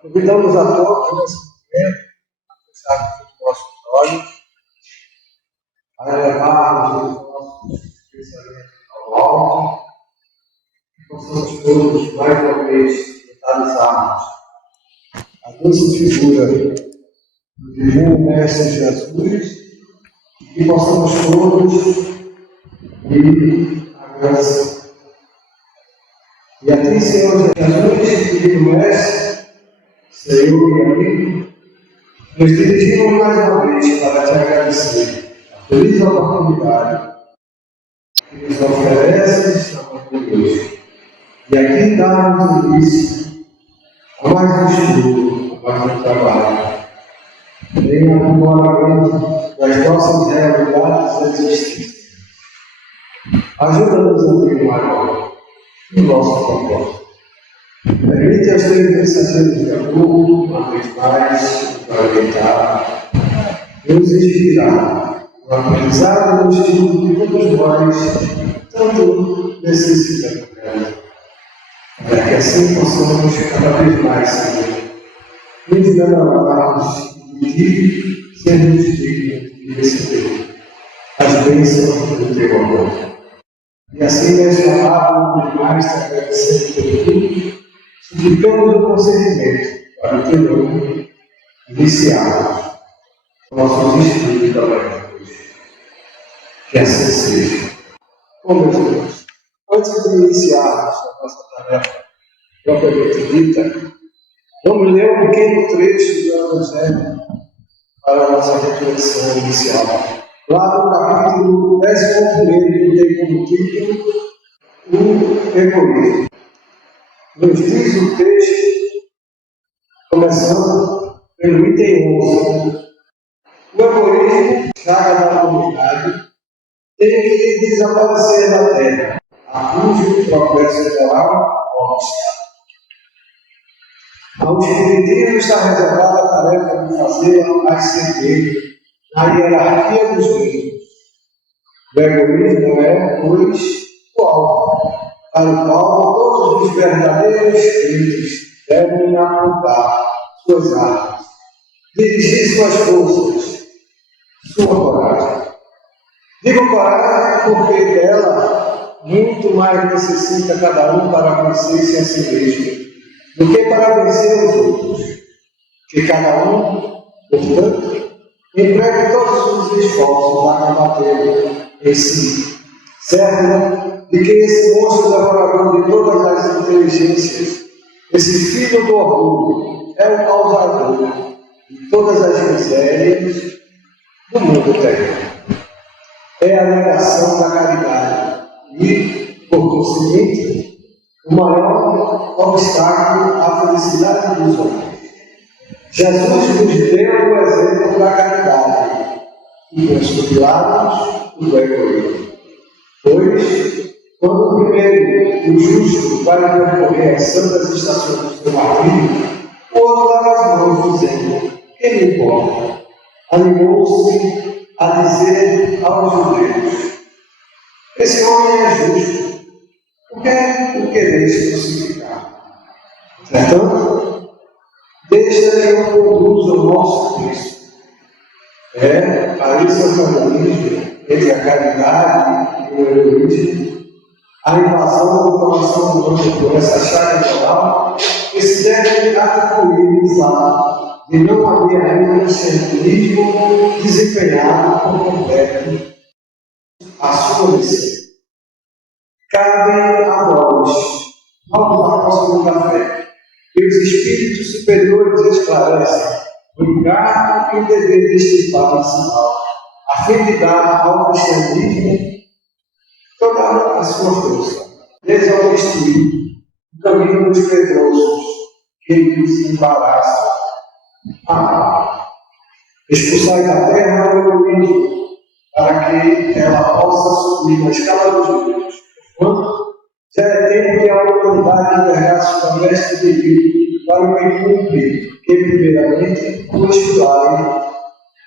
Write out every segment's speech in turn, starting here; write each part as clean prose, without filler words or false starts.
Convidamos a todos nesse momento a fechar os nossos olhos, a elevarmos os nossos pensamentos ao alto, e possamos todos, mais uma vez, mentalizarmos a doce figura do Divino Mestre Jesus, e possamos todos ir agradecer. E a ti, Senhor Jesus, Divino Mestre, Senhor e amigo, nos dirigimos mais uma vez para te agradecer a feliz oportunidade que nos ofereces na tua hoje. E aqui dá-nos início a mais um estudo, a mais um trabalho, em aprimoramento das nossas realidades existentes. Ajuda-nos a ter maior o nosso propósito. Permite aos teus mensageiros de amor, uma vez mais, nos orientar, nos inspirar no aprendizado e no estudo que todos nós tanto necessitamos, para que assim possamos cada vez mais, Senhor, nos melhorarmos e sermos dignos de receber as bênçãos do teu amor. E assim, nesta palavra, mais te agradecendo por tudo, suplicamos o procedimento para o teu nome, iniciarmos nossos estudos da manhã de hoje. Que assim seja. Meus irmãos, antes de iniciarmos a nossa tarefa propriamente dita, vamos ler um pequeno trecho do Evangelho para a nossa reflexão inicial. Lá no capítulo 11, que tem como título o egoísmo. Nos diz o texto, começando pelo item 11. O egoísmo, chaga da humanidade, tem que desaparecer da terra, a cujo progresso moral obsta. Ao Espiritismo está reservada a tarefa de fazer ascender na hierarquia dos reinos. O egoísmo é, pois, o alvo, para o qual todos os verdadeiros espíritos devem apontar suas armas, dirigir suas forças, sua coragem. Digo coragem porque dela muito mais necessita cada um para vencer-se a si mesmo do que para vencer os outros. Que cada um, portanto, empregue todos os esforços a combater em si, certo de que esse monstro devorador de todas as inteligências, esse filho do orgulho, é o causador de todas as misérias do mundo terreno. É a negação da caridade e, por conseguinte, o maior obstáculo à felicidade dos homens. Jesus nos deu o exemplo da caridade e constituímos o egoísmo. Pois, quando o primeiro, o justo, vai percorrer as santas estações do seu martírio, o outro lava as mãos, dizendo: "Que me importa?" Animou-se a dizer aos judeus: "Esse homem é justo, por que o quereis crucificar? Portanto, deixa que eu conduza o nosso Cristo." É a esse antagonismo entre a caridade e o egoísmo, a invasão do coração do homem por essa chaga moral, que se deve atribuir o fato de não haver ainda um cientismo desempenhado por completo a sua missão. Cabe a nós, vamos à próxima da fé, que os espíritos superiores esclarecem o encargo e o dever deste Pai sinal, a fim de dar ao cristianismo toda a sua força, desde ao destino, o caminho dos pedrosos, que lhes embaraça. Expulsai da terra o egoísmo, para que ela possa subir na escala dos vivos. Porquanto, já é tempo que a humanidade envergasse o mestre divino para o bem cumprir, que primeiramente o estudarem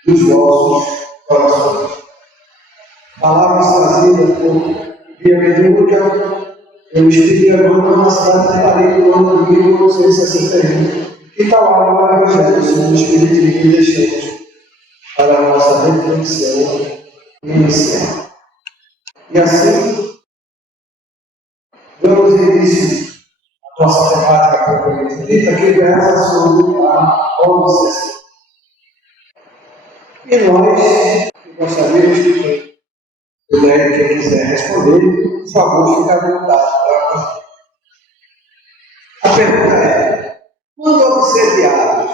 dos vossos corações. Palavras trazidas por via mediúnica pelo Espírito Emmanuel na cidade de Paris, no ano de 1961, que está lá no Evangelho segundo o Espiritismo que deixamos para a nossa reflexão inicial. E assim, damos início à nossa temática propriamente dita, que versa sobre a obsessão. E nós gostaríamos que quem puder, quem quiser responder, por favor, fique à vontade para fazer. A pergunta é: quando obsediados,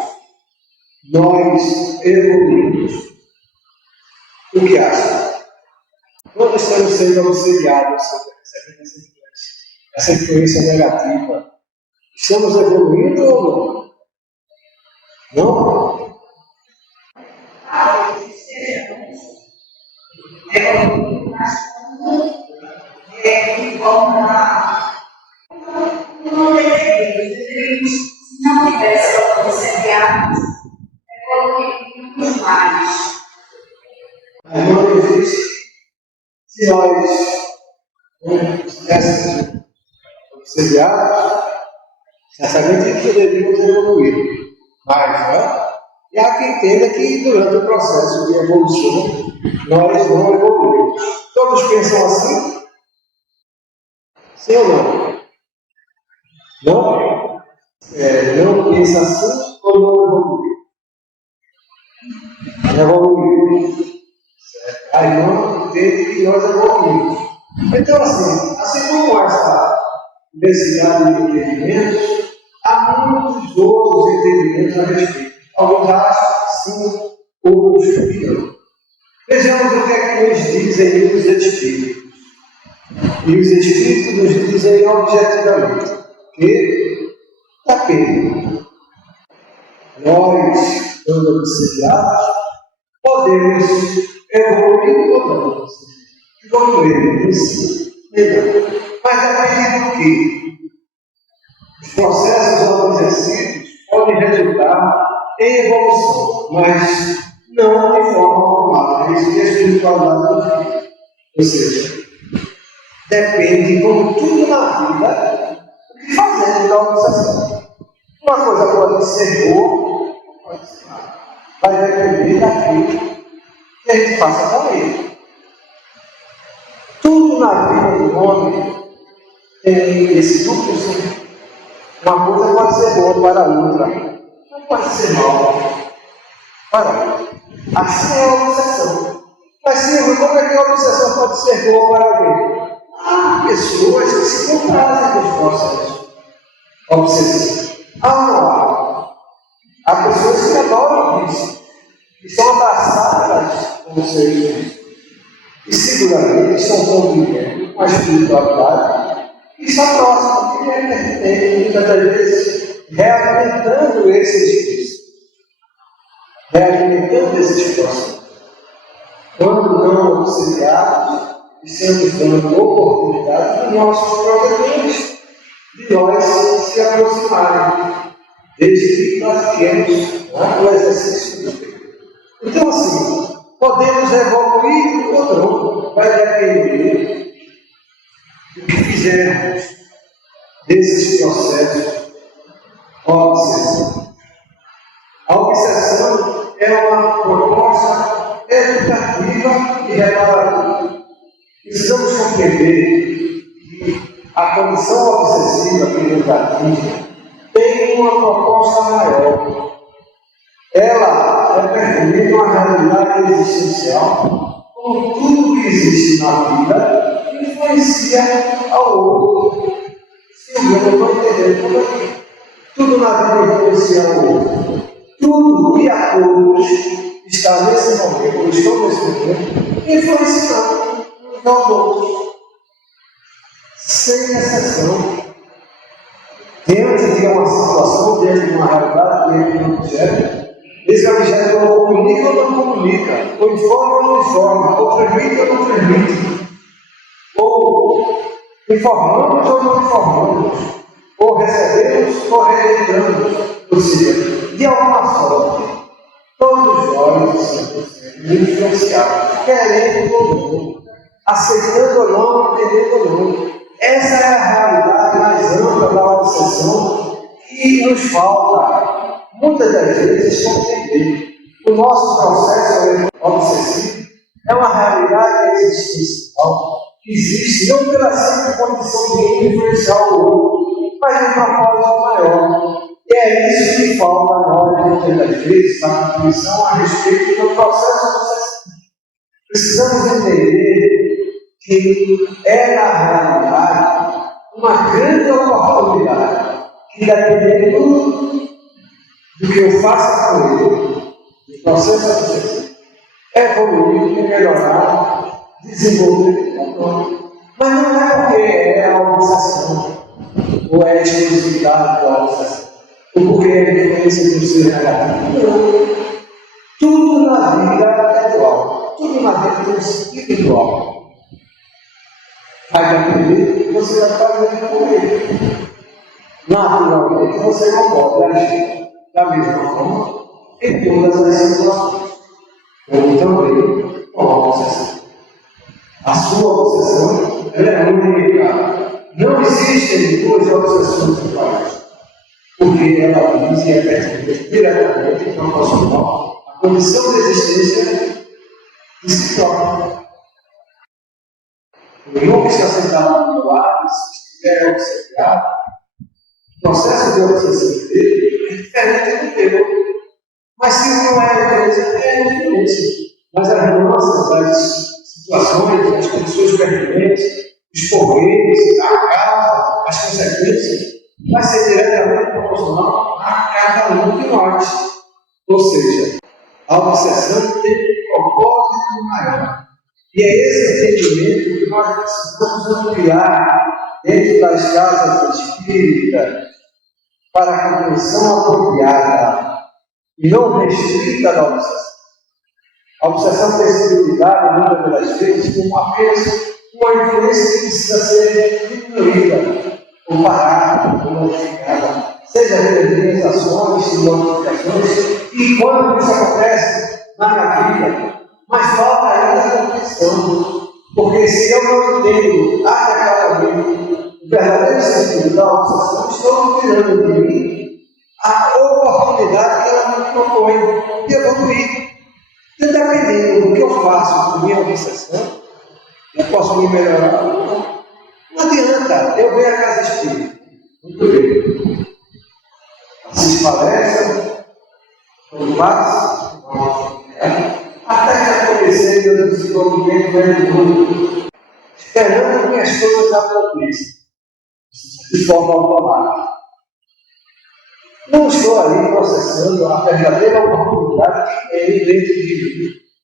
nós evoluímos? O que acha? Quando estamos sendo obsediados, recebendo essa influência negativa, estamos evoluindo ou não? Não? Não tivesse obsediados, evoluímos mais. Mas não existe. Se nós não estivéssemos obsediados, certamente poderíamos evoluir mais, não é? E há quem entenda que durante o processo de evolução nós não evoluímos. Todos pensam assim? Sim ou não? Não? Não pensa assim ou não evoluiu? Evoluiu. Aí não entende que nós evoluímos. Então, assim como essa diversidade de entendimentos, há muitos outros entendimentos a respeito. Alguns acham que sim, outros que não. Vejamos o que é que nos dizem os Espíritos. E os Espíritos nos dizem objetivamente que depende. Nós, quando obsediados, podemos evoluir ou não. Evoluir, isso. Mas depende do quê? Os processos obsessivos podem resultar em evolução, mas não de forma automática. É isso que a espiritualidade nos diz. Ou seja, depende, como tudo na vida, o que fazemos da obsessão. Uma coisa pode ser boa, pode ser má. Vai depender daquilo que a gente faça com ele. Tudo na vida do homem tem esse duplo sentido. Uma coisa pode ser boa para a outra, não pode ser mal para a outra. Assim é a obsessão. Mas, Silvio, como é que a obsessão pode ser boa para alguém? Há pessoas que se comprazem dos processos obsessivos. Há pessoas que adoram isso, que são abraçadas com os seus filhos. E seguramente estão convivendo com a espiritualidade e se aproximam, que é pertinente, muitas das vezes, realimentando esses espíritos. Realimentando esses processos. Quando não obsediados, estamos dando oportunidade para nossos protetores de nós se aproximarem, desde que pratiquemos o exercício do Espírito. Então, assim, podemos evoluir ou não, vai depender do que fizermos desses processos obsessivos. A obsessão é uma proposta educativa e reparativa. Precisamos compreender que a condição obsessiva que nos atinge tem uma proposta maior. Ela representa uma realidade existencial, como tudo que existe na vida influencia ao outro. Silvio, eu não estou entendendo como é que tudo na vida influencia ao outro. Tudo e a todos está nesse momento, ou estão nesse momento, influenciando uns aos outros. Sem exceção. Diante de uma situação, diante de uma realidade, diante de um objeto, esse objeto ou comunica ou não comunica, ou informa ou não informa, ou transmite ou não transmite, ou informamos ou não informamos, ou recebemos ou rejeitamos. Ou seja, de alguma forma, todos nós estamos sendo influenciados, querendo ou não, aceitando ou não, entendendo ou não. Essa é a realidade mais ampla da obsessão que nos falta muitas das vezes, compreender. O nosso processo obsessivo é uma realidade existencial que existe não pela simples condição de influenciar o outro, mas um propósito maior. E é isso que falta a nós, muitas das vezes, na compreensão a respeito do processo obsessivo. Precisamos entender que é, na realidade, uma grande oportunidade que, dependendo do que eu faça com ele, do processo obsessivo, evoluir, melhorar, desenvolver. Mas não é porque é a obsessão, ou é a exclusividade da obsessão, ou porque é a influência do ser negativo. Não. Tudo na vida é dual. Tudo na vida tem um sentido dual. Vai depender do que você vai fazer com ele. Naturalmente, você não pode agir da mesma forma em todas as situações. Ou também com a obsessão. A sua obsessão é única. Não existem duas obsessões iguais. Porque ela diz e é pertinente, diretamente proporcional à condição de existência de si próprio. O irmão que está sentado no meu lado, se estiver obsediado, o processo de obsessão dele é diferente do meu. Mas se não é diferente. Mas as nossas, as situações, as condições pertinentes, os pormenores, a causa, as consequências, vai ser diretamente proporcional a cada um de nós. Ou seja, a obsessão tem um propósito maior. E é esse entendimento que nós precisamos ampliar dentro das casas espíritas para a compreensão apropriada e não restrita da obsessão. A obsessão tem sido utilizada muitas das vezes como apenas uma influência que precisa ser diminuída, ou parada, ou modificada, seja mediante ações e modificações, e quando isso acontece na vida, mas falta ainda a compreensão, porque se eu não entendo adequadamente o verdadeiro sentido da obsessão, estou tirando de mim a oportunidade que ela me propõe de evoluir. Dependendo do que eu faço com minha obsessão, eu posso me melhorar ou não. Não adianta, eu venho à casa espírita. Muito bem. Assisto palestra, quando passo, até que comecei o desenvolvimento do mundo, esperando que minhas coisas aconteçam de forma automática. Não estou ali processando a verdadeira oportunidade que tem dentro de mim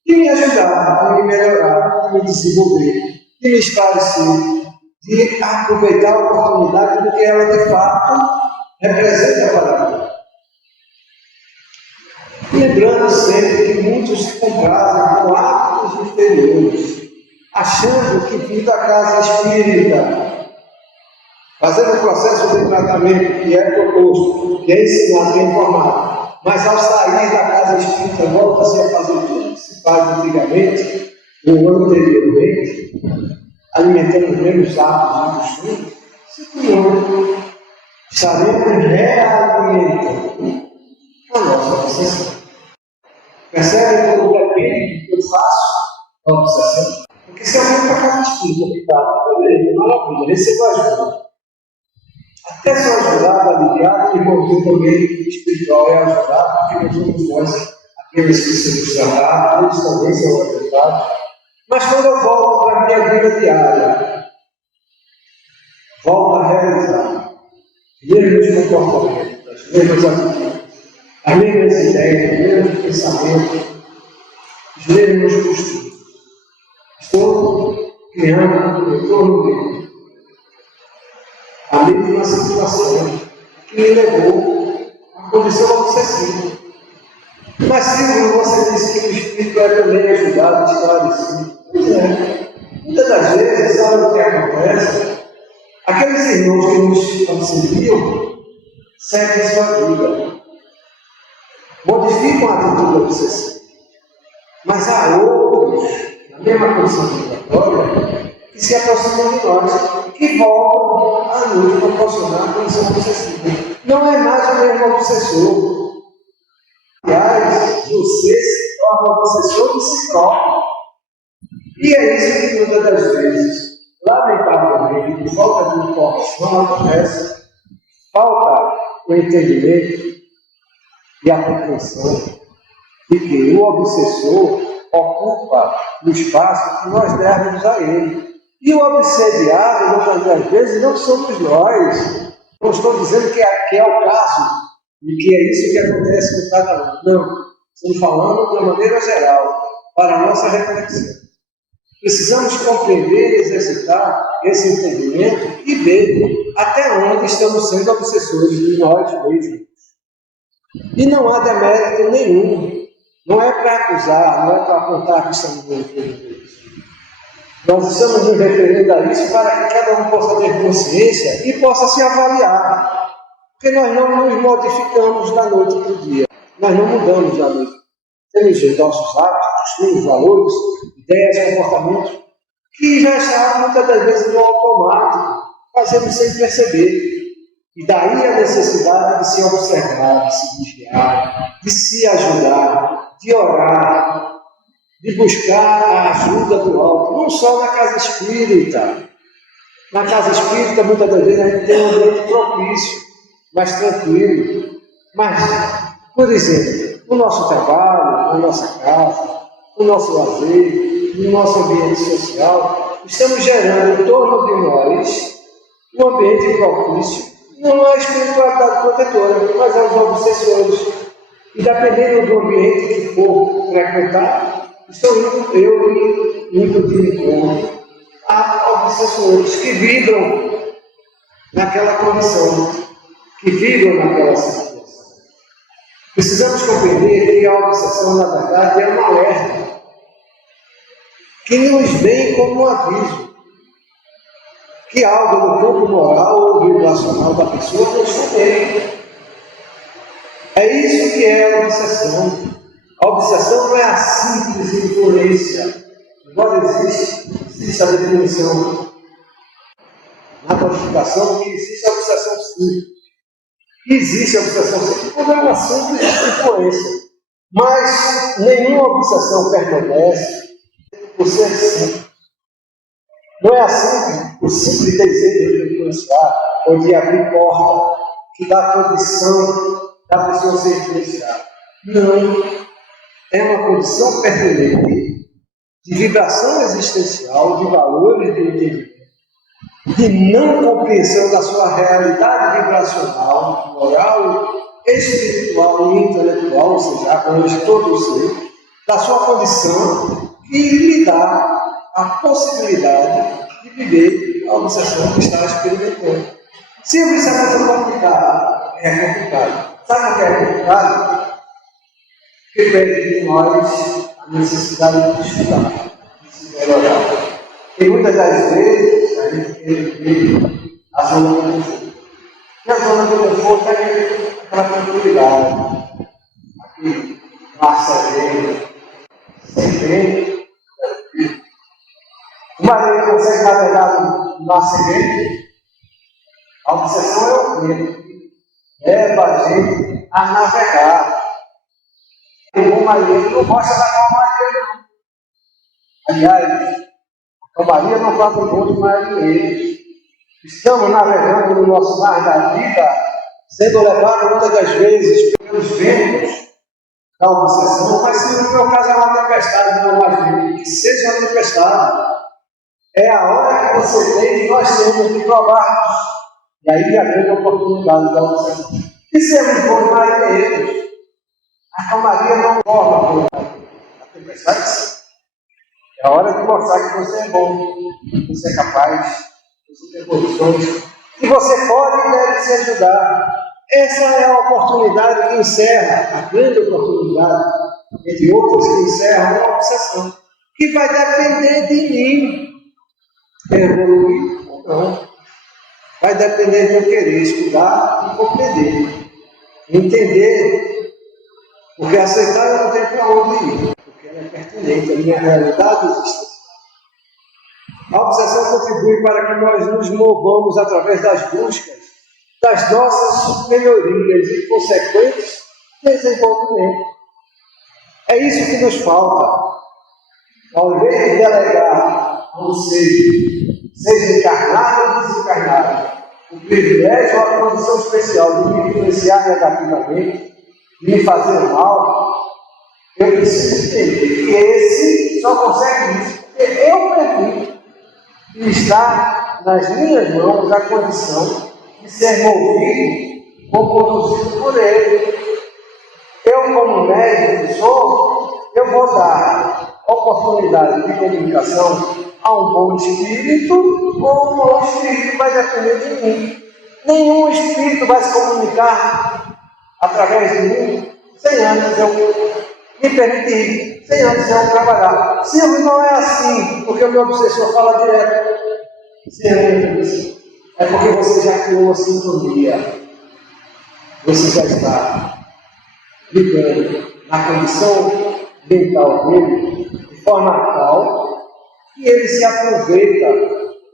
de me ajudar, de me melhorar, de me desenvolver, de me esclarecer, de aproveitar a oportunidade do que ela de fato representa para mim. Lembrando sempre que muitos se comprazem com hábitos inferiores, achando que vir da casa espírita, fazendo o processo de tratamento que é proposto, que é ensinado, que é informado, mas ao sair da casa espírita, volta-se a fazer tudo que se faz antigamente, ou anteriormente, alimentando os mesmos hábitos e costumes, se não, estaremos realimentando a nossa obsessão. Percebe como depende do que eu faço a obsessão? Porque se eu venho para a casa espírita, beleza, maravilha, recebo ajuda. Até se eu ajudar a aliviar, que o também espiritual é ajudar, porque nós somos nós, aqueles que somos tratados, eles também são ajudados. Mas quando eu volto para a minha vida diária, volto a realizar os mesmos comportamentos, as mesmas atitudes, as mesmas ideias, os mesmos pensamentos, os mesmos costumes. Estou criando em torno dele a mesma situação que me levou à condição obsessiva. Mas Silvio, você disse que o Espírito é também ajudado, esclarecido. Pois é. Muitas das vezes, sabe o que acontece? Aqueles irmãos que nos auxiliam seguem sua vida, modificam a atitude obsessiva. Mas há outros, na mesma condição vibratória, que se aproximam de nós, que voltam a nos proporcionar a condição obsessiva. Não é mais o mesmo obsessor, você se torna obsessor de si próprio. E é isso que muitas das vezes, lamentavelmente, por falta de informação, acontece. Falta o entendimento e a compreensão de que o obsessor ocupa o espaço que nós demos a ele. E o obsediado, muitas das vezes, não somos nós. Não estou dizendo que é o caso, e que é isso que acontece com cada um. Não. Estamos falando de uma maneira geral, para a nossa reflexão. Precisamos compreender e exercitar esse entendimento e ver até onde estamos sendo obsessores de nós mesmos. E não há demérito nenhum. Não é para acusar, não é para apontar que estamos mentindo. Nós estamos nos referindo a isso para que cada um possa ter consciência e possa se avaliar. Porque nós não nos modificamos da noite para o dia. Nós não mudamos da noite. Temos os nossos hábitos, costumes, valores, ideias, comportamentos, que já estavam muitas das vezes no automático, fazemos sem perceber. E daí a necessidade de se observar, de se vigiar, de se ajudar, de orar, de buscar a ajuda do alto, não só na casa espírita. Na casa espírita, muitas das vezes, a gente tem um ambiente propício, mais tranquilo. Mas, por exemplo, no nosso trabalho, na nossa casa, no nosso lazer, no nosso ambiente social, estamos gerando em torno de nós um ambiente propício. Não é a espiritualidade protetora, mas é os obsessores. E dependendo do ambiente que for frequentar, estou indo de encontro a obsessores que vibram naquela condição, que vibram naquela situação. Precisamos compreender que a obsessão, na verdade, é um alerta que nos vem como um aviso que algo no campo moral ou vibracional da pessoa não está bem. É isso que é a obsessão. A obsessão não é a simples influência. Embora exista a definição na codificação que existe a obsessão simples. Existe a obsessão simples quando é uma simples influência. Mas nenhuma obsessão permanece por ser simples. Não é assim o simples desejo de influenciar ou de abrir porta que dá a condição da pessoa ser influenciada. Não. É uma condição permanente de vibração existencial, de valores de entendimento, de não compreensão da sua realidade vibracional, moral, espiritual e intelectual, ou seja, abrange todo o ser, da sua condição que lhe dá a possibilidade de viver a obsessão que está experimentando. Se o pensamento é complicado, sabe o que é complicado? Que pede de nós a necessidade de estudar, de se melhorar. E muitas das vezes a gente quer viver a zona de conforto. E a zona de conforto é aquela tranquilidade, aquele mar sereno, sem vento. O marido consegue navegar no mar sereno. A obsessão é o vento. Leva a gente a navegar. O bom marido não gosta da calmaria, não. Aliás, a calmaria não faz o bom de marinheiro. Estamos navegando no nosso mar da vida, sendo levados muitas das vezes pelos ventos da obsessão, mas se no meu caso é uma tempestade, não mais vento, que seja uma tempestade. É a hora que você tem, nós temos de provar. E aí a grande oportunidade da obsessão. E sermos bons marinheiros. A calmaria não forma a tempestade. É a hora de mostrar que você é bom, que você é capaz, que você tem condições, que você pode e deve se ajudar. Essa é a oportunidade que encerra, a grande oportunidade, entre outras que encerram a obsessão, que vai depender de mim evoluir ou não. Vai depender de eu querer estudar e compreender, entender, porque aceitar eu não tenho para onde ir, porque ela é pertinente à minha realidade existencial. A obsessão contribui para que nós nos movamos através das buscas das nossas melhorias e consequentes desenvolvimento. É isso que nos falta. Ao invés de delegar a um ser, seja encarnado ou desencarnado, o privilégio ou a condição especial de me influenciar negativamente, de me fazer mal, eu preciso entender que esse só consegue isso, porque eu permito que está nas minhas mãos a condição de ser movido ou conduzido por ele. Eu, como médico que sou, eu vou dar oportunidade de comunicação a um bom espírito ou um mau espírito, vai depender de mim. Nenhum espírito vai se comunicar através de mim sem antes eu me permitir, sem antes eu trabalhar. Silvio, não é assim, porque o meu obsessor fala direto. Sim, é porque você já criou a sintonia. Você já está vivendo na condição mental dele de forma tal que ele se aproveita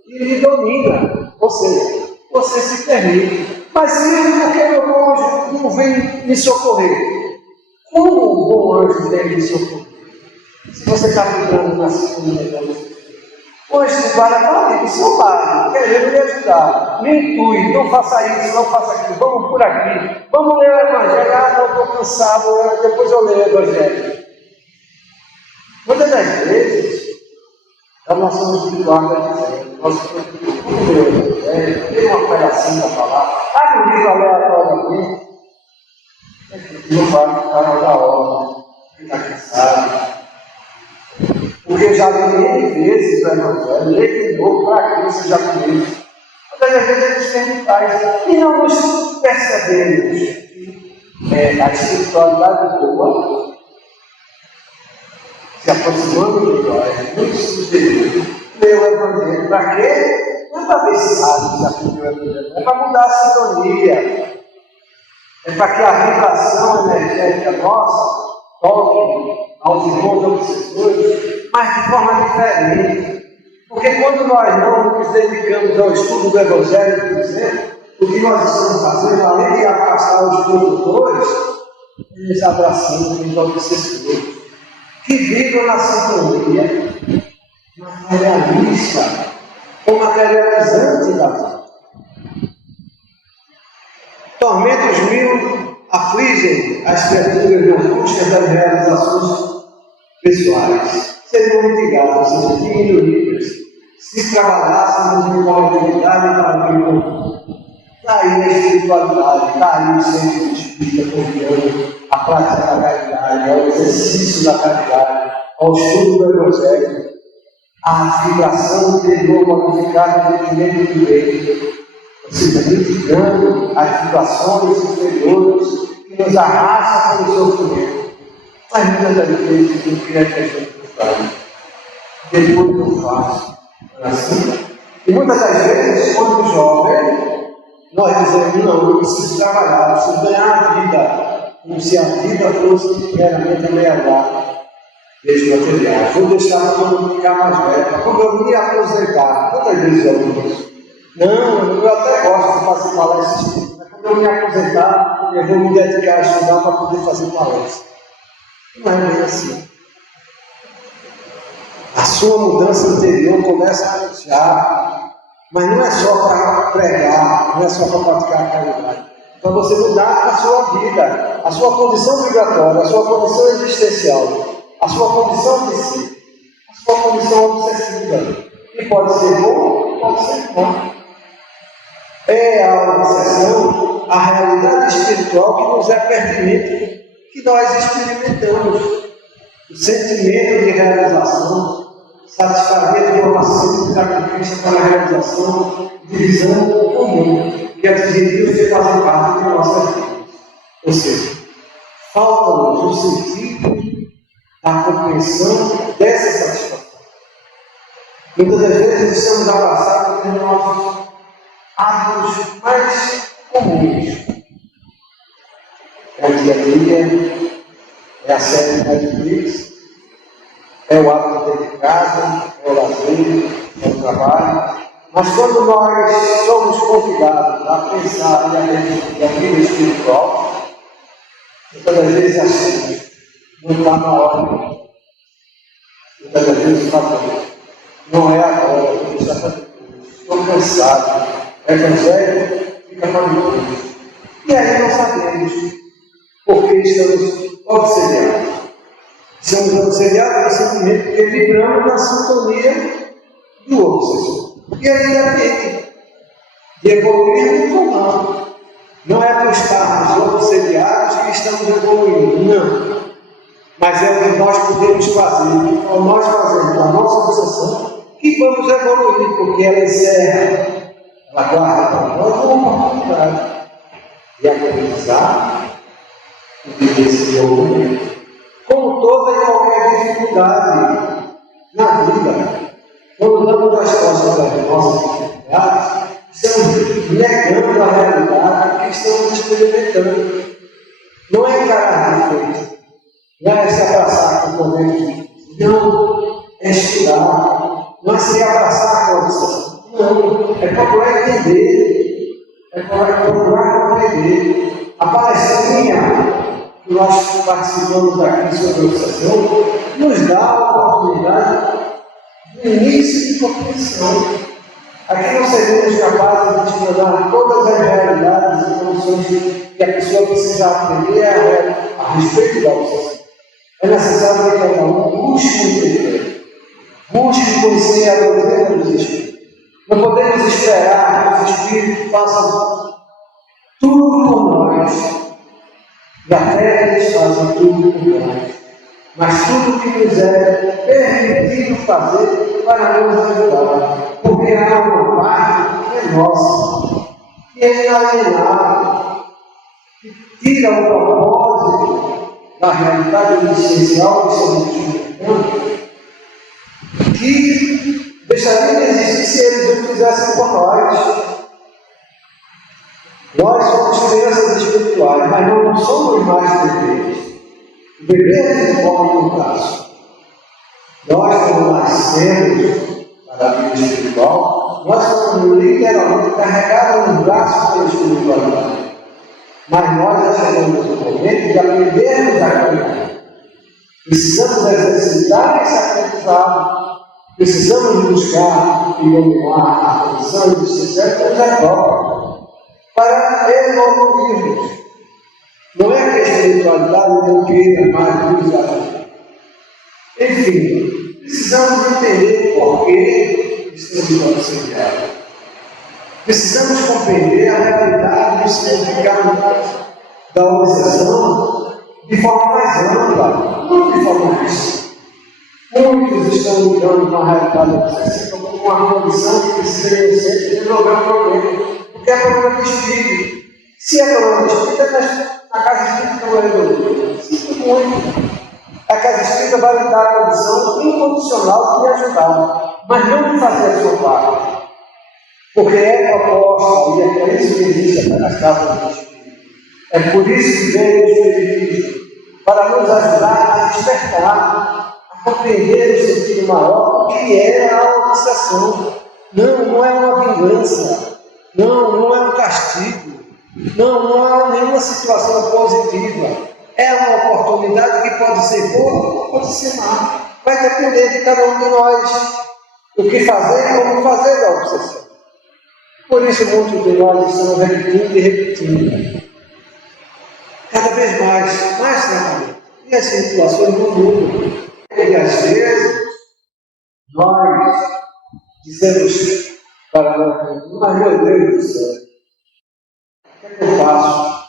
e lhe domina. Ou seja, você se permite. Mas Silvio, por que meu bom anjo não vem me socorrer? Como o bom anjo deve me socorrer? Se você está vibrando na sintonia da luz. Hoje se para ali do seu lado, querendo lhe ajudar. Me intui, não faça isso, não faça aquilo, vamos por aqui. Vamos ler o Evangelho. Ah, não, estou cansado, depois eu leio o Evangelho. Muitas das vezes, a nossa espiritual vai dizer, nosso vamos ler o Evangelho, tem uma pedacinho para falar, abre um livro aleatoriamente, não vai ficar da hora, fica cansado. Porque eu já li N vezes o Evangelho, leio de novo para que você já conhece. Mas às vezes eles têm paz e não nos percebemos que a espiritualidade boa, se aproximando de nós, muito superior, ler o Evangelho. Para quê? Não é para ver se sabe se aprendeu o Evangelho, é para mudar a sintonia. É para que a vibração energética nossa toque aos irmãos obsessores, mas de forma diferente. Porque quando nós não nos dedicamos ao estudo do Evangelho, por exemplo, o que nós estamos fazendo, além de afastar os produtores, nos abraçando os obsessores, que vivem na sintonia materialista, ou materializante da vida. Tormentos mil afligem as criaturas nas buscas das realizações pessoais. Seriam mitigadas, ou seja, diminuídas, se trabalhássemos em coletividade para o bem comum. Daí a espiritualidade, daí o centro espírita confiando, a prática da caridade, ao exercício da caridade, ao estudo do Evangelho, a vibração interior modificada no detrimento do bem. Ou seja, mitigando as vibrações inferiores que nos arrastam pelo sofrimento. Mas muitas das vezes eu queria que a gente faz. Depois eu faço. Assim. E muitas das vezes, quando jovem, nós dizemos, não, eu preciso trabalhar, eu preciso ganhar a vida. Como se a vida fosse meramente ameaçada. Deixa eu material. Vou deixar quando ficar mais velho, quando eu me aposentar. Quantas vezes eu digo isso? Não, eu até gosto de fazer palestras, mas quando eu me aposentar, eu vou me dedicar a estudar para poder fazer palestras. Não é bem assim. A sua mudança interior começa já, mas não é só para pregar, não é só para praticar a caridade. Para você mudar a sua vida, a sua condição vibratória, a sua condição existencial, a sua condição de si, a sua condição obsessiva. E pode ser bom, pode ser bom. É a obsessão, a realidade espiritual que nos é pertinente, que nós experimentamos. O sentimento de realização, satisfazer de uma simples sacrifício para a realização de visão comum, que atingiu de fazer parte de nossas vidas. Ou seja, falta-nos o sentido da compreensão dessa satisfação. Muitas das vezes estamos abraçados em nossos atos mais comuns. É o dia a dia, é a série de Netflix, é o hábito dentro de casa, é o lazer, é o trabalho. Mas quando nós somos convidados a pensar e a refletir a vida espiritual, muitas das vezes achamos não está na hora. Muitas vezes fala, não é agora, está para depois. Estou cansado. Evangelho fica para depois. E aí nós sabemos porque estamos obsediados. Estamos obsediados simplesmente porque vibramos na sintonia do obsessor. E aí depende de evoluir ou não. Não é por estarmos obsediados que estamos evoluindo, não. Mas é o que nós podemos fazer, ou nós fazemos a nossa obsessão, que vamos evoluir, porque ela encerra, ela guarda para nós uma oportunidade de aprendizado e de desenvolvimento. Como toda e qualquer dificuldade na vida, quando damos as costas às nossas dificuldades, estamos negando a realidade que estamos experimentando. Não é encarar de frente, não é se abraçar com o momento, não é estudar, não é se abraçar com a obsessão, não, é procurar entender, é procurar compreender. A palestrinha que nós participamos aqui sobre a obsessão nos dá a oportunidade do início de compreensão. Aqui não seremos capazes de explorar todas as realidades e condições que a pessoa precisa aprender a respeito da obsessão. É necessário que cada um busque entender, busque conhecer a doutrina dos Espíritos. Não podemos esperar que os Espíritos façam tudo por nós. E até eles fazem tudo por nós. Mas tudo que nos é permitido fazer para nos ajudar. Porque há uma parte que é nossa, que é inalienável, que tira o propósito da realidade existencial que estamos experimentando, que deixaria de existir se eles não fizessem por nós. Nós somos crianças espirituais, mas não somos mais bebês. O bebê de forma no caso. Nós, quando nascemos para a vida espiritual, nós somos literalmente carregados nos braços pela espiritualidade. Mas nós já chegamos no momento de aprendermos a caminhar. Precisamos exercitar esse aprendizado. Precisamos buscar e dominar a condição de sucesso que nos é própria, para evoluirmos. Não é que a espiritualidade não queira mais nos ajudar. Enfim, precisamos entender por que estamos obsediados. Precisamos compreender a realidade do significado da obsessão de forma mais ampla, não de forma mais. Muitos estão lidando com a realidade obsessiva como uma condição que precisa sempre resolver o problema, porque é problema do espírito. Se é problema do espírito, a casa espírita não é resolvida. Sinto muito. A casa espírita vai lhe dar a condição incondicional de lhe ajudar, mas não de fazer a sua parte. Porque é proposta, e é por isso que existe as casas do Espírito. É por isso que veio o Espiritismo, para nos ajudar a despertar, a compreender o sentido maior que é a obsessão. Não é uma vingança, não é um castigo, não é nenhuma situação positiva. É uma oportunidade que pode ser boa, pode ser má. Vai depender de cada um de nós, o que fazer e como fazer da obsessão. Por isso, muitos de nós estão repetindo e repetindo. Cada vez mais tratamento. E as situações não mudam. E às vezes, nós dizemos para nós, mas meu Deus do céu, o que é que eu faço?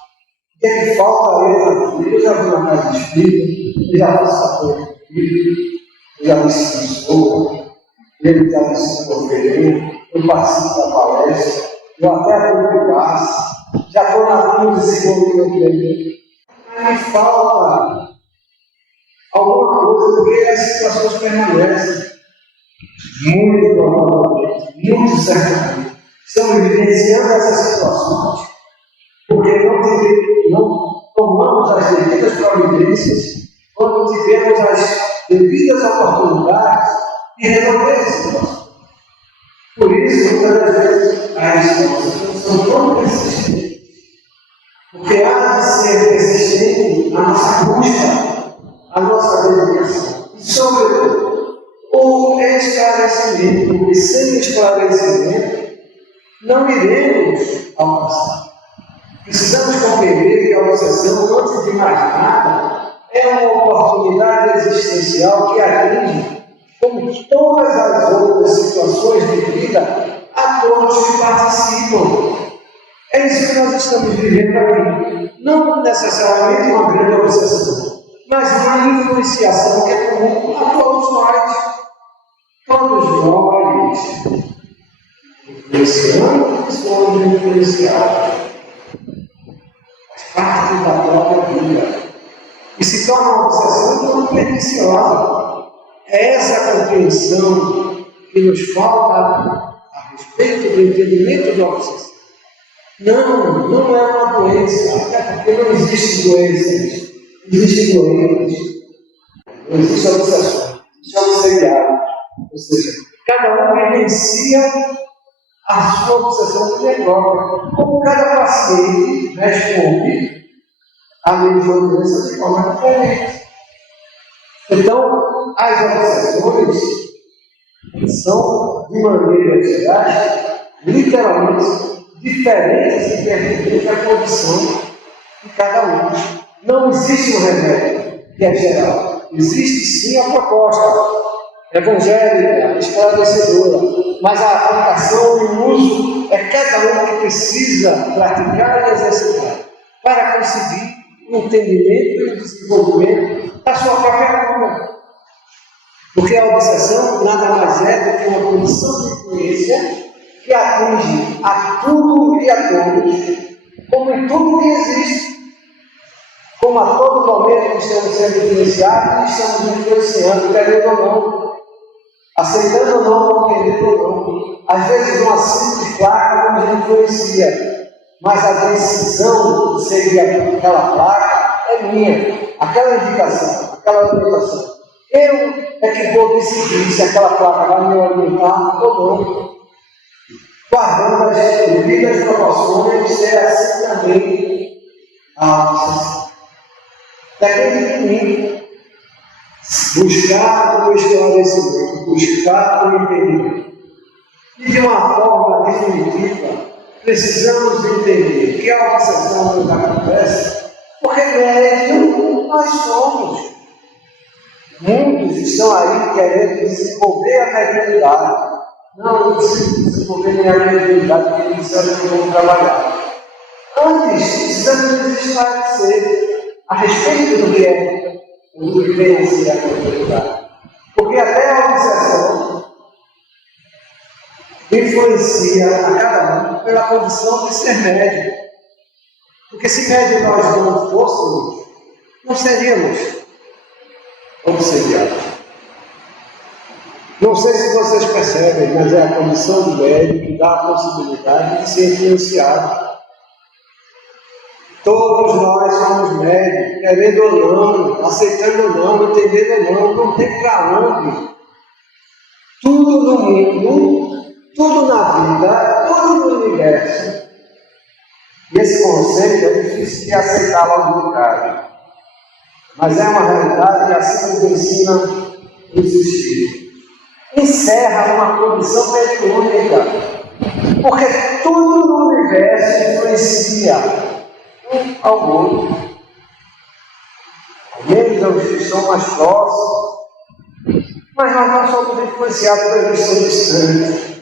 O que é que falta a eu na vida? Eu já vou na casa espírita, eu já faço apoio do filho, eu já me ensino, ele já me ensino eu participo da palestra, eu até vou para o passe, já estou na rua desenvolvendo aqui. Mas me falta alguma coisa, porque as situações permanecem. Muito provavelmente, muito certamente, estamos vivenciando essas situações, porque não tomamos as devidas providências quando tivemos as devidas oportunidades de resolver essa situação. Por isso, muitas das vezes, as situações são tão persistentes, porque há de ser persistente a nossa busca, a científico e sem esclarecimento, não iremos alcançar. Precisamos compreender que a obsessão, antes de mais nada, é uma oportunidade existencial que atinge, como todas as outras situações de vida, a todos que participam. É isso que nós estamos vivendo aqui. Não necessariamente uma grande obsessão, mas uma influenciação que é comum a todos nós. Todos nós influenciamos e somos influenciados. Faz parte da própria vida. E se torna uma obsessão muito perniciosa. É essa compreensão que nos falta a respeito do entendimento da obsessão. Não é uma doença, até porque não existe doenças, existem doentes, não existe obsessão, existe obsediado. Ou seja, cada um vivencia a sua obsessão por ele próprio. Como cada paciente responde à mesma doença de forma diferente. Então, as obsessões são, de maneira geral, literalmente diferentes e pertinentes à condição de cada um. Não existe um remédio que é geral. Existe sim a proposta evangélica, esclarecedora, mas a aplicação e o uso é cada um que precisa praticar e exercitar para conseguir o entendimento e o desenvolvimento da sua própria cura. Porque a obsessão nada mais é do que uma condição de influência que atinge a tudo e a todos, como em tudo que existe. Como a todo momento estamos sendo influenciados e estamos influenciando, querendo ou não, aceitando ou não, compreendendo ou não. Às vezes uma simples placa nos influencia, mas a decisão de seguir aquela placa é minha, aquela indicação, aquela orientação. Eu é que vou decidir se aquela placa vai me orientar ou não. Guardando as devidas proporções, ser assim também a obsessão. Depende de mim buscar o esclarecimento, buscar o entendimento. E de uma forma definitiva, precisamos entender que a obsessão nos acontece porque médium nós somos. Muitos estão aí querendo desenvolver a mediunidade. Não preciso desenvolver minha mediunidade porque eles disseram que vão trabalhar. Antes, precisamos nos esclarecer a respeito do que é o que vem a ser a mediunidade. Porque até a obsessão influencia a cada um pela condição de ser médium. Porque se médium nós não fôssemos, não seríamos obsediados. Não sei se vocês percebem, mas é a condição do médium que dá a possibilidade de ser influenciado. Todos nós somos médios, querendo ou não, aceitando ou não, entendendo ou não tem para onde. Tudo no mundo, tudo na vida, tudo no universo. E esse conceito é difícil de aceitar logo de cara. Mas é uma realidade e assim nos ensina os espíritos. Encerra uma condição mediúnica, porque tudo no universo influencia um ao outro. Ao menos os que estão mais próximos, mas nós não somos influenciados pelos que estão distantes.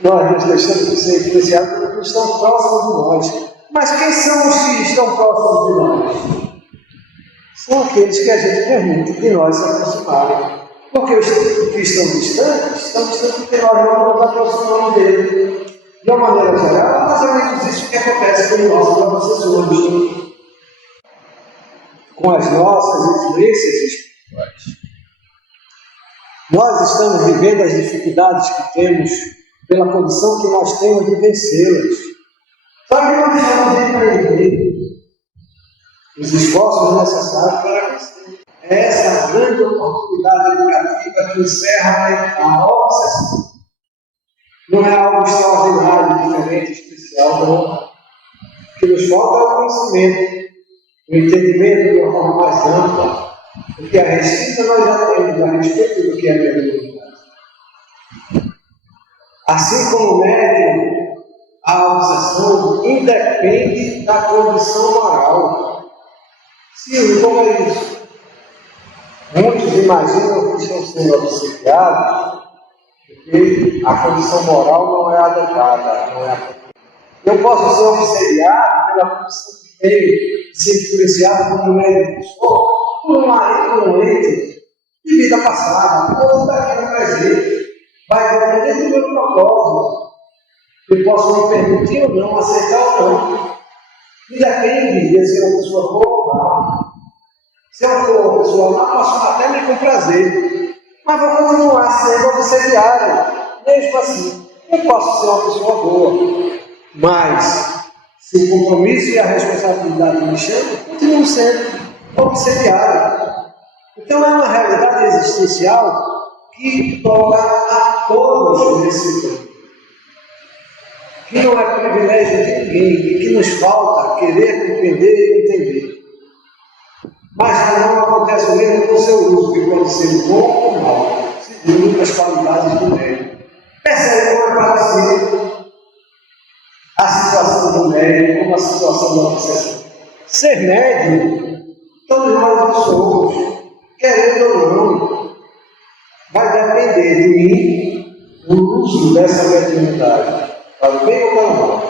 Nós nos deixamos de ser influenciados pelos que estão próximos de nós. Mas quem são os que estão próximos de nós? São aqueles que a gente permite de nós se aproximarem. Porque os que estão distantes porque nós não nos aproximamos dele. De uma maneira geral, mais ou menos isso que acontece com os nossos obsessores, com as nossas influências espirituais. Nós estamos vivendo as dificuldades que temos pela condição que nós temos de vencê-las. Só que nós estamos empreendendo os esforços necessários para vencer. É essa grande oportunidade educativa que encerra a obsessão. Não é algo extraordinário, diferente, especial, não. O que nos falta é o conhecimento, o entendimento de uma forma mais ampla, porque a restrita nós já temos a respeito do que é mediunidade. Assim como o médium, a obsessão independe da condição moral. Sim, como é isso? Muitos imaginam que estão sendo obsediados porque a condição moral não é adequada, não é adequada. Eu posso ser obsediado pela condição que tenho de ser influenciado por um médium que sou, por um marido, um ente de vida passada, ou da vida presente. Vai depender do meu propósito. Eu posso me permitir ou não, aceitar ou não. E depende de ser uma pessoa boa ou não. Se eu for uma pessoa má, posso até me comprazer. Mas vou continuar sendo obsediado. Mesmo assim, eu posso ser uma pessoa boa. Mas, se o compromisso e a responsabilidade me chamam, continuo sendo obsediado. Então é uma realidade existencial que toca a todos nesse mundo. Que não é privilégio de ninguém, e que nos falta querer compreender e entender. Mas não acontece o mesmo com o seu uso, que pode ser bom ou mal, segundo as qualidades do médium. Percebe como é parecido a situação do médium com a situação da obsessão. Ser médium, todos nós somos, querendo ou não, vai depender de mim o uso dessa mediunidade, para o bem ou para o mal.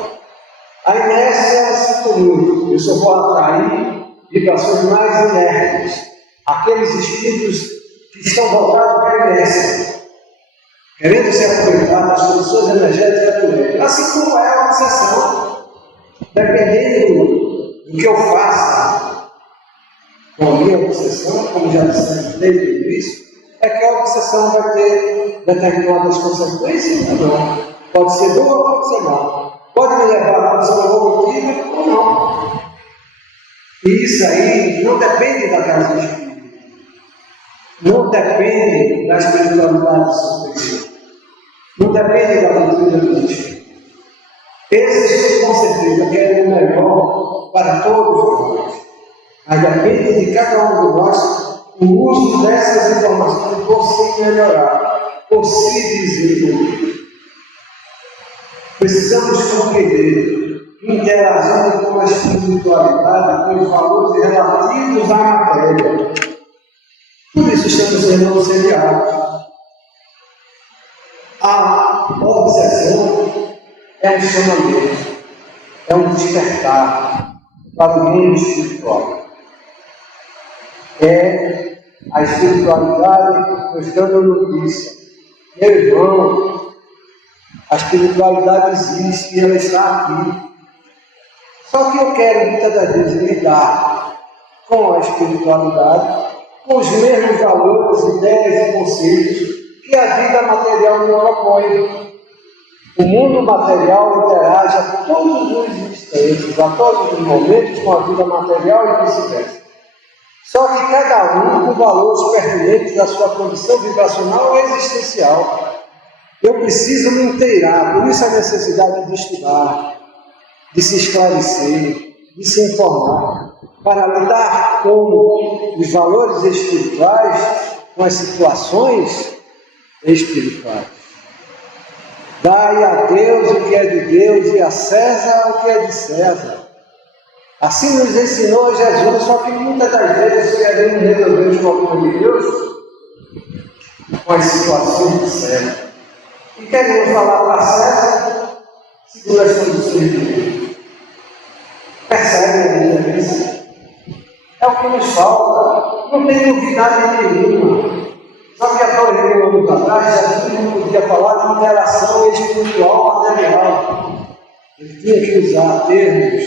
A inércia é sinto muito, eu só vou atrair vibrações mais inertes, aqueles espíritos que estão voltados para a inércia, querendo se aproveitar das condições energéticas do meio. Assim como é a obsessão, dependendo do que eu faça com a minha obsessão, como já dissemos desde o início, é que a obsessão vai ter determinadas consequências ou não. Pode ser boa ou pode ser má. Pode me levar a condição evolutiva ou não. E isso aí não depende da casa espírita. Não depende da espiritualidade superior. Não depende da doutrina do espírito. Esses, com certeza, querem o melhor para todos nós. Mas depende de cada um de nós o uso dessas informações por se melhorar, por se desenvolver. Precisamos compreender que interagindo com a espiritualidade, com os valores relativos à matéria. Por isso estamos sendo obsediados. A obsessão é um chamamento, é um despertar para o mundo espiritual. É a espiritualidade nos dando notícia. Meu irmão, a espiritualidade existe e ela está aqui. Só que eu quero muitas das vezes lidar com a espiritualidade, com os mesmos valores, ideias e conceitos que a vida material me propõe. O mundo material interage a todos os instantes, a todos os momentos com a vida material e vice-versa. Só que cada um com valores pertinentes da sua condição vibracional e existencial. Eu preciso me inteirar, por isso a necessidade de estudar, de se esclarecer, de se informar, para lidar com os valores espirituais, com as situações espirituais. Dai a Deus o que é de Deus e a César o que é de César. Assim nos ensinou Jesus, só que muitas das vezes queremos resolver os problemas de Deus com as situações de César. E queremos falar para César segundo as condições de Deus. Percebem a diferença? É o que nos falta. Não tem novidade nenhuma. Só que há 2000 anos atrás, Jesus não podia falar de interação espiritual material. Ele tinha que usar termos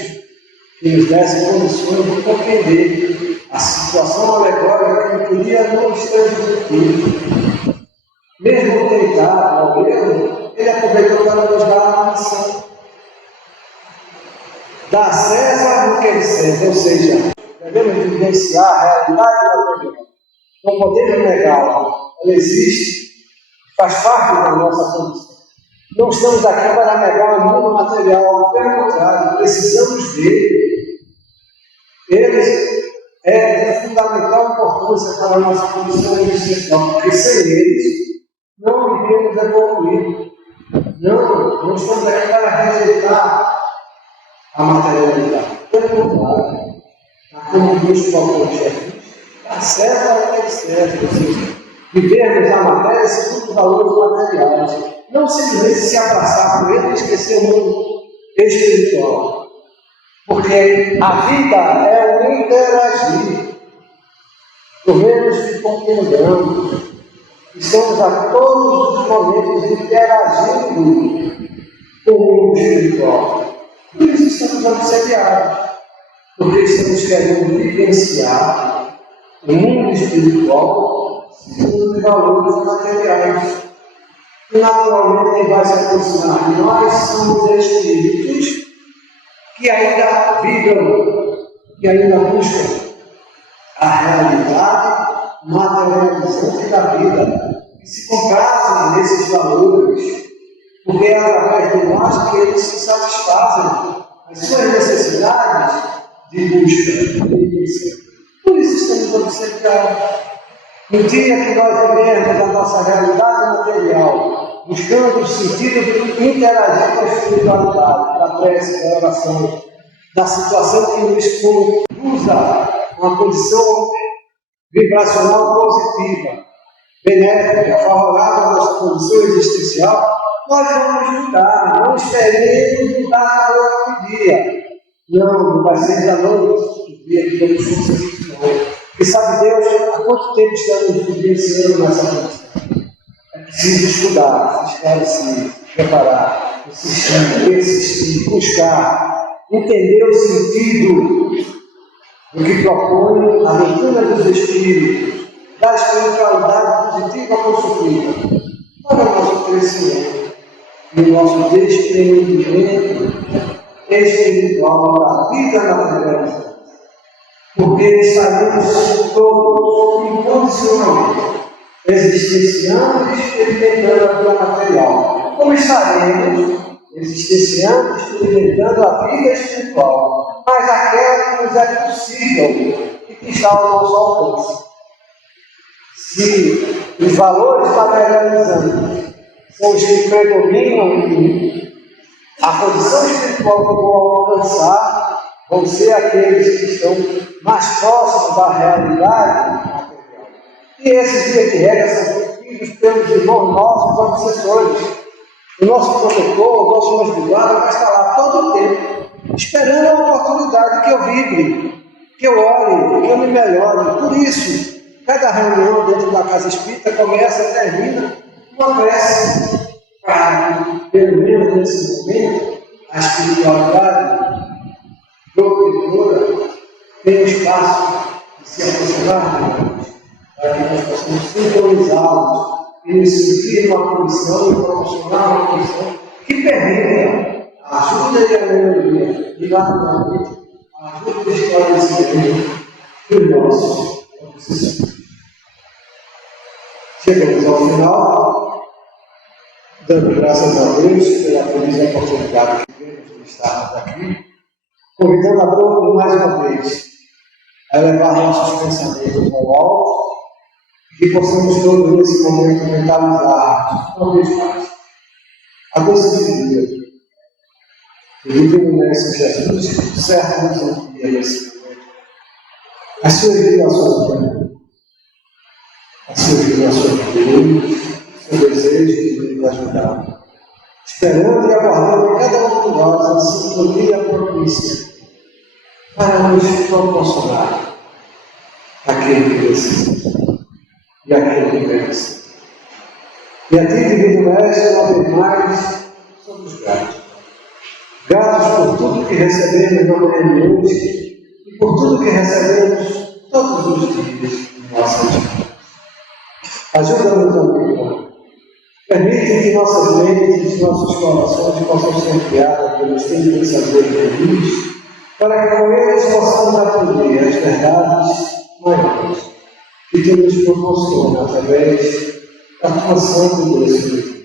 que nos dessem condições de compreender a situação alegórica que podia não transmitir. Mesmo tentado ao erro, ele aproveitou para nos dar a missão. Dar a César o que é de César, ou seja, devemos vivenciar a realidade da vida. Não podemos negá-la. Ela existe, faz parte da nossa condição. Não estamos aqui para negar o mundo material, pelo contrário, precisamos dele. Eles é de fundamental importância para a nossa condição existencial, porque sem eles não iremos evoluir. Não estamos aqui para rejeitar a materialidade. Pelo contrário, como Deus colocou Jesus, está certo para que ele serve, ou seja, vivermos a matéria segundo os valores materiais. Não simplesmente se abraçar por ele e esquecer o mundo espiritual. Porque a vida é um interagir. Comemos e concordamos. Estamos a todos os momentos interagindo com o mundo espiritual. Por isso estamos obsediados. Porque estamos querendo vivenciar o mundo espiritual segundo os valores materiais. E naturalmente quem vai se aproximar de nós são os espíritos que ainda vibram, que ainda buscam a realidade materializante da vida, que se comprazem nesses valores, porque é através de nós que eles se satisfazem as suas necessidades de busca, de vivência. Por isso estamos observando. No dia que nós vivemos a nossa realidade material, buscando o sentido de interagir com a espiritualidade, da prece, da oração, da situação que nos conduz a uma condição vibracional positiva, benéfica, favorável à nossa condição existencial, nós vamos mudar. Não esperemos mudar na noite do dia. Não vai ser da noite do dia que vamos conseguir. E sabe Deus há quanto tempo estamos vivenciando nessa condição? É preciso estudar, se esclarecer, preparar, persistir, buscar, entender o sentido do que propõe a doutrina dos Espíritos, da espiritualidade positiva ou construtiva, para o nosso crescimento e o nosso desprendimento espiritual da vida materializada. Porque estaremos todos incondicionalmente existenciando e experimentando a vida material. Como estaremos existenciando e experimentando a vida espiritual, mas aquela que nos é possível e que está ao nosso alcance. Se os valores materializantes são os que predominam em mim, a condição espiritual que eu vou alcançar vão ser aqueles que estão mais próximos da realidade material. E esses via de regra são cumpridos pelos irmãos nossos obsessores. O nosso protetor, o nosso anjo de guarda vai estar lá todo o tempo, esperando a oportunidade que eu vibre, que eu ore, que eu me melhore. Por isso, cada reunião dentro da casa espírita começa e termina uma prece para, pelo menos nesse momento, a espiritualidade protetora tem um espaço de se aproximar de nós, para que nós possamos sintonizá-los e nos sentir uma condição e proporcionar uma condição que permita a ajuda e a melhoria e, naturalmente, a ajuda e esclarecimento dos nossos obsessores. Chegamos ao final, dando graças a Deus pela feliz oportunidade que temos de estarmos aqui, convidando a todos mais uma vez a elevar nossos pensamentos ao alto e que possamos todos nesse momento mentalizar uma vez mais a doce dia que o Divino Mestre Jesus certo nos envia nesse momento as suas revelações, as suas revelações de Deus, o seu desejo de nos ajudar, esperando e aguardando cada um de nós a sintonia propícia para nos proporcionar aquele que precisa e aquele que merece. E a ti, Divino Mestre, uma vez mais, somos gratos. Gratos por tudo que recebemos na manhã de hoje e por tudo que recebemos todos os dias de nossa vida. Ajuda-nos, amigo. Permite que nossas mentes e nossos corações possam ser criados pelos teus pensadores de luz, para que com eles possamos aprender as verdades maiores que tu nos proporciona através da tua santa e doce.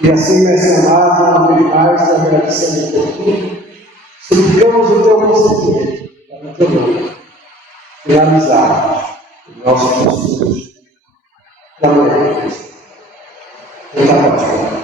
E assim, Mestre amado, uma vez mais, agradecendo por tudo, suplicamos o teu consentimento para o teu nome, finalizarmos o nosso discurso da manhã. Muito obrigado.